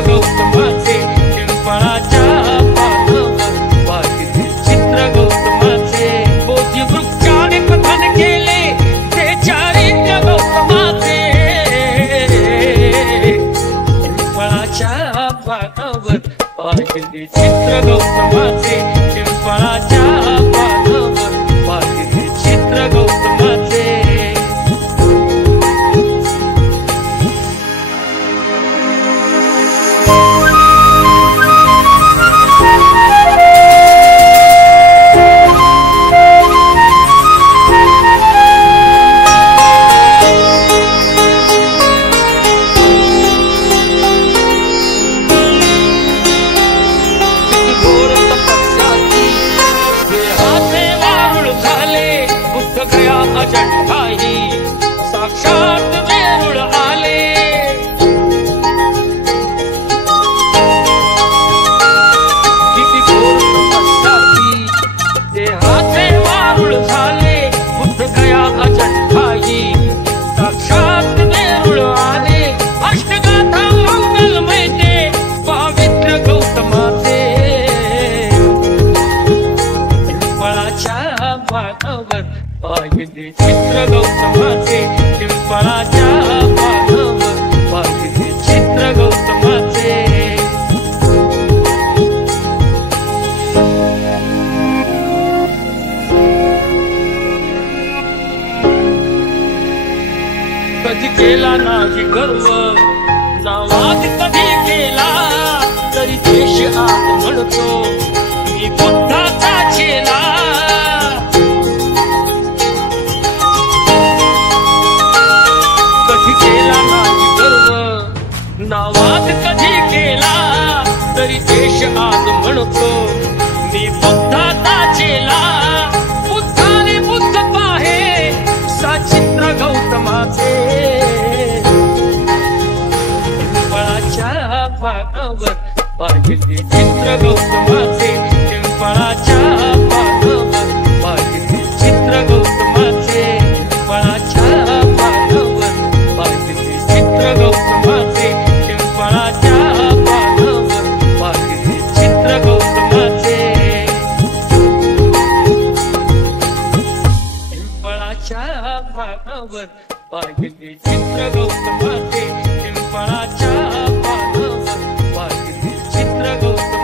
चित्र गौतमाचे पिंपळाच्या पानावर वाढले चित्र गौतमाचे बोधी वृक्षाने कथन केले ते चारित्र्य गौतमाचे पिंपळाच्या पानावर वाढले चित्र गौतमाचे पिंपळाच्या पानावर वाढले चित्र गौतमाचे साक्षात वेरूळ आले किती घोर तपस्याती देहाचे वारुळ झाले बुद्ध गया अजंठाई साक्षात वेरूळ आले अष्टगाथा मंगलमय ते पावित्र गौतमाचे पिंपळाच्या पानावर वाढले चित्र गौतमाचे पिंपळाच्या पानावर वाढले चित्र गौतमाचे कधी केला नाही गर्व नावात कधी केला तरी देश आत म्हणतो मी बुद्धाचा चेला केला नाही गर्व नावात कधी केला तरी देश आज म्हणतो मी बुद्धाचा चेला बुद्धाने बुद्ध पाहे सचित्र गौतमाचे पिंपळाच्या पानावर वाढले चित्र गौतमाचे पिंपळाच्या पानावर वाढले चित्र गौतमाचे पिंपळाच्या पानावर चित्र गौतमाचे पिंपळाच्या पानावर वाढले चित्र गौतमाचे पिंपळाच्या पानावर वाढले चित्र गौतमाचे पिंपळाच्या पानावर वाढले चित्र गौतमाचे